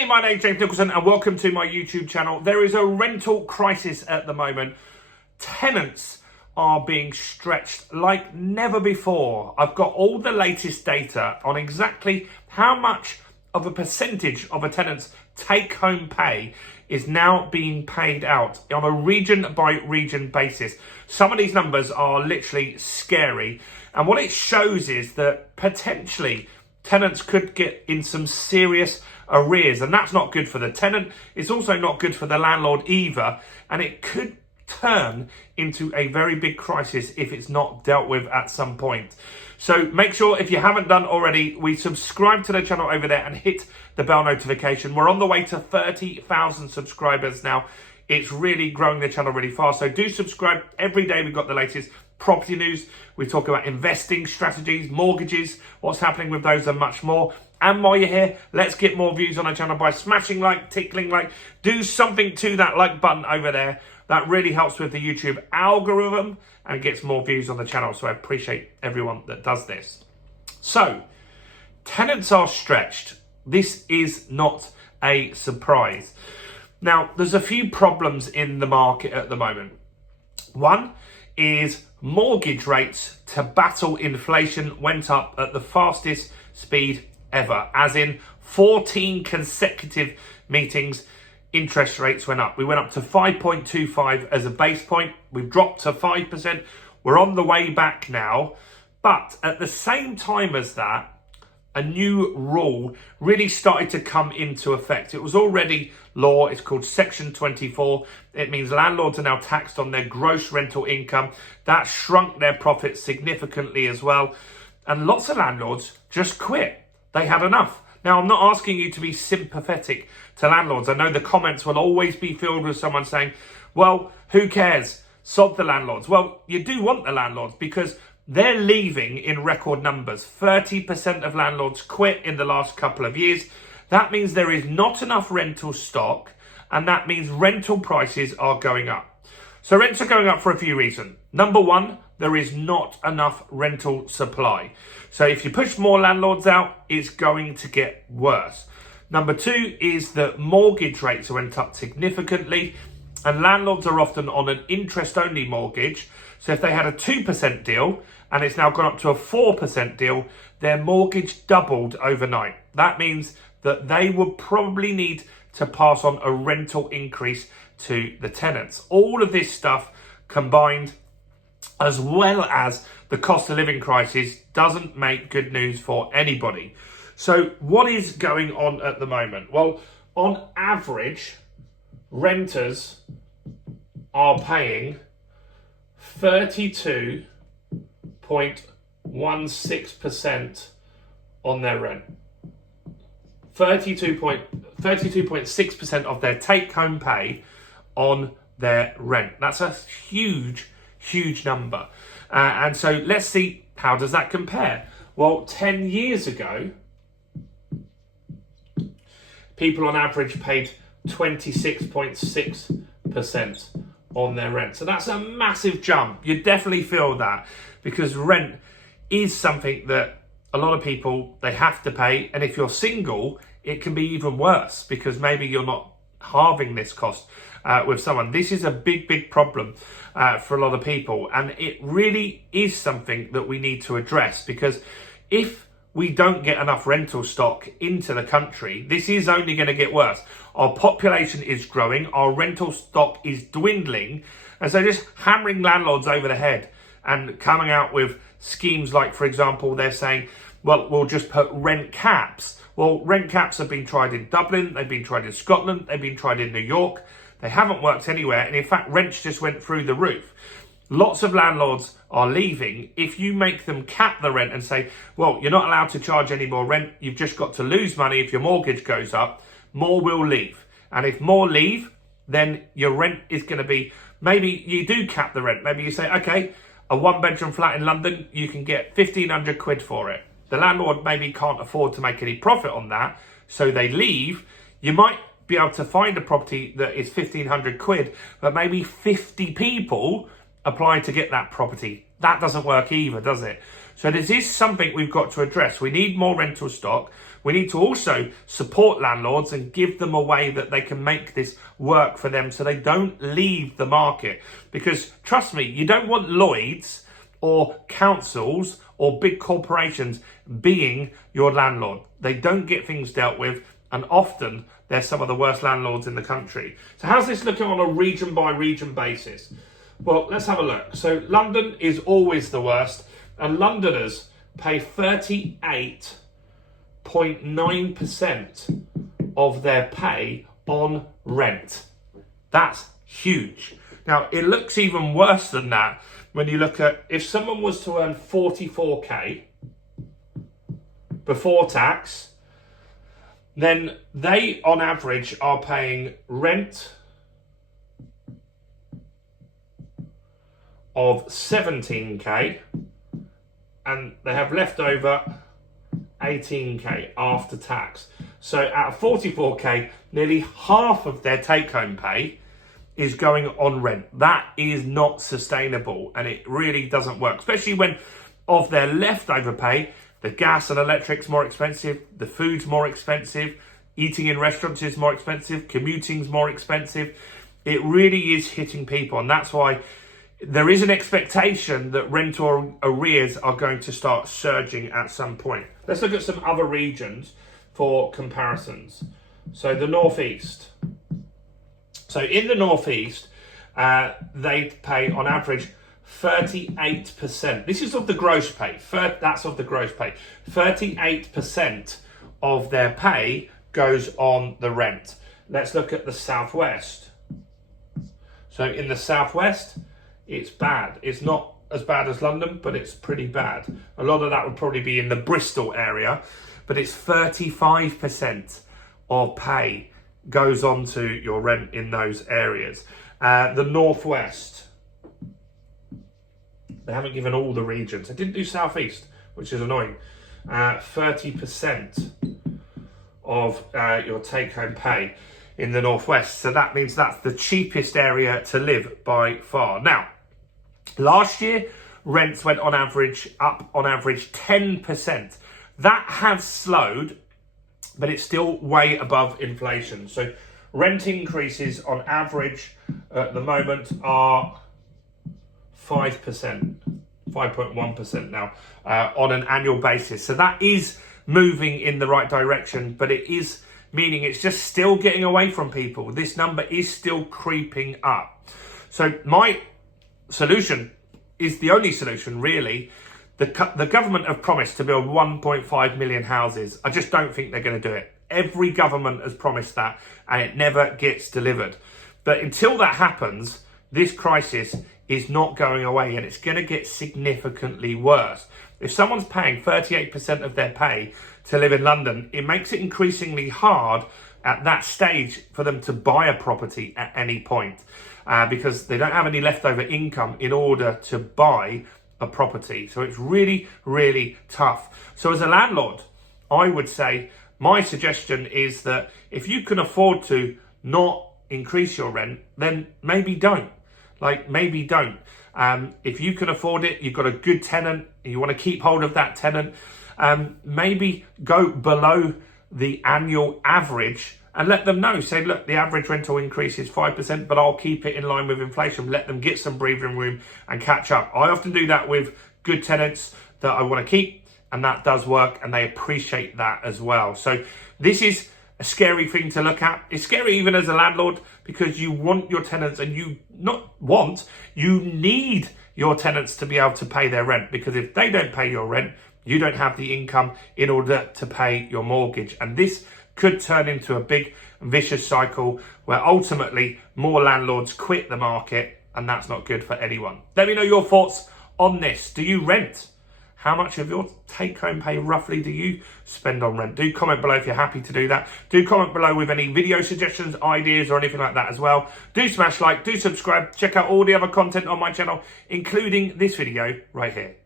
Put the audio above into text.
Hey, my name's James Nicholson and welcome to my YouTube channel. There is a rental crisis at the moment. Tenants are being stretched like never before. I've got all the latest data on exactly how much of a percentage of a tenant's take-home pay is now being paid out on a region-by-region basis. Some of these numbers are literally scary. And what it shows is that potentially tenants could get in some serious arrears, and that's not good for the tenant. It's also not good for the landlord either, and it could turn into a very big crisis if it's not dealt with at some point. So make sure, if you haven't done already, we subscribe to the channel over there and hit the bell notification. We're on the way to 30,000 subscribers now. It's really growing the channel really fast. So do subscribe. Every day we've got the latest property news. We talk about investing strategies, mortgages, what's happening with those and much more. And while you're here, let's get more views on our channel by smashing like, tickling like, do something to that like button over there. That really helps with the YouTube algorithm and gets more views on the channel. So I appreciate everyone that does this. So, tenants are stretched. This is not a surprise. Now, there's a few problems in the market at the moment. One is mortgage rates to battle inflation went up at the fastest speed ever, as in 14 consecutive meetings. Interest rates went up. We went up to 5.25 as a base point. We've dropped to 5%. We're on the way back now. But at the same time as that, a new rule really started to come into effect. It was already law. It's called Section 24. It means landlords are now taxed on their gross rental income. That shrunk their profits significantly as well. And lots of landlords just quit. They had enough. Now, I'm not asking you to be sympathetic to landlords. I know the comments will always be filled with someone saying, well, who cares? Sod the landlords. Well, you do want the landlords because they're leaving in record numbers. 30% of landlords quit in the last couple of years. That means there is not enough rental stock, and that means rental prices are going up. So rents are going up for a few reasons. Number one, there is not enough rental supply. So if you push more landlords out, it's going to get worse. Number two is that mortgage rates went up significantly, and landlords are often on an interest-only mortgage. So if they had a 2% deal and it's now gone up to a 4% deal, their mortgage doubled overnight. That means that they would probably need to pass on a rental increase to the tenants. All of this stuff combined, as well as the cost of living crisis, doesn't make good news for anybody. So what is going on at the moment? Well, on average, renters are paying 32.16% on their rent. 32.6% of their take-home pay on their rent. That's a huge number. And so let's see, how does that compare? Well, 10 years ago, people on average paid 26.6% on their rent. So that's a massive jump. You definitely feel that, because rent is something that a lot of people, they have to pay. And if you're single, it can be even worse because maybe you're not halving this cost with someone. This is a big problem for a lot of people, and it really is something that we need to address, because if we don't get enough rental stock into the country, this is only going to get worse. Our population is growing, our rental stock is dwindling, and so just hammering landlords over the head and coming out with schemes like, for example, they're saying, well, we'll just put rent caps. Well, rent caps have been tried in Dublin, they've been tried in Scotland, they've been tried in New York. They haven't worked anywhere, and in fact, rents just went through the roof. Lots of landlords are leaving. If you make them cap the rent and say, well, you're not allowed to charge any more rent, you've just got to lose money if your mortgage goes up, more will leave. And if more leave, then your rent is going to be, maybe you do cap the rent. Maybe you say, okay, a one-bedroom flat in London, you can get 1,500 quid for it. The landlord maybe can't afford to make any profit on that, so they leave. You might be able to find a property that is 1,500 quid, but maybe 50 people apply to get that property. That doesn't work either, does it? So this is something we've got to address. We need more rental stock. we need to also support landlords and give them a way that they can make this work for them so they don't leave the market. Because trust me, you don't want Lloyds or councils or big corporations being your landlord. They don't get things dealt with, and often they're some of the worst landlords in the country. So how's this looking on a region by region basis? Well, let's have a look. So London is always the worst, and Londoners pay 38.9% of their pay on rent. That's huge. Now, it looks even worse than that when you look at if someone was to earn 44k before tax, then they on average are paying rent of 17k, and they have left over 18k after tax. So at 44k, nearly half of their take-home pay is going on rent. That is not sustainable, and it really doesn't work, especially when of their leftover pay, the gas and electric's more expensive, the food's more expensive, eating in restaurants is more expensive, commuting's more expensive. It really is hitting people, and that's why there is an expectation that rental arrears are going to start surging at some point. Let's look at some other regions for comparisons. So the Northeast. So in the Northeast, they pay on average 38%. This is of the gross pay. That's of the gross pay. 38% of their pay goes on the rent. Let's look at the Southwest. So in the Southwest, it's bad. It's not as bad as London, but it's pretty bad. A lot of that would probably be in the Bristol area, but it's 35% of pay goes on to your rent in those areas. The Northwest, they haven't given all the regions. They didn't do Southeast, which is annoying. 30% of your take-home pay in the Northwest. So that means that's the cheapest area to live by far. Now, last year, rents went up on average 10%. That has slowed, but it's still way above inflation. So rent increases on average at the moment are 5%, 5.1% now on an annual basis. So that is moving in the right direction, but it is meaning it's just still getting away from people. This number is still creeping up. So my solution is the only solution, really. The government have promised to build 1.5 million houses. I just don't think they're going to do it. Every government has promised that, and it never gets delivered. But until that happens, this crisis is not going away, and it's going to get significantly worse. If someone's paying 38% of their pay to live in London, it makes it increasingly hard at that stage for them to buy a property at any point because they don't have any leftover income in order to buy a property. So it's really, really tough. So as a landlord, I would say my suggestion is that if you can afford to not increase your rent, then maybe don't. Maybe don't. If you can afford it, you've got a good tenant, and you want to keep hold of that tenant, maybe go below the annual average and let them know. Say, look, the average rental increase is 5%, but I'll keep it in line with inflation. Let them get some breathing room and catch up. I often do that with good tenants that I want to keep, and that does work, and they appreciate that as well. So this is a scary thing to look at. It's scary even as a landlord because you want your tenants, and you need your tenants to be able to pay their rent, because if they don't pay your rent, you don't have the income in order to pay your mortgage. And this could turn into a big vicious cycle where ultimately more landlords quit the market, and that's not good for anyone. Let me know your thoughts on this. Do you rent? How much of your take-home pay roughly do you spend on rent? Do comment below if you're happy to do that. Do comment below with any video suggestions, ideas, or anything like that as well. Do smash like, do subscribe, check out all the other content on my channel, including this video right here.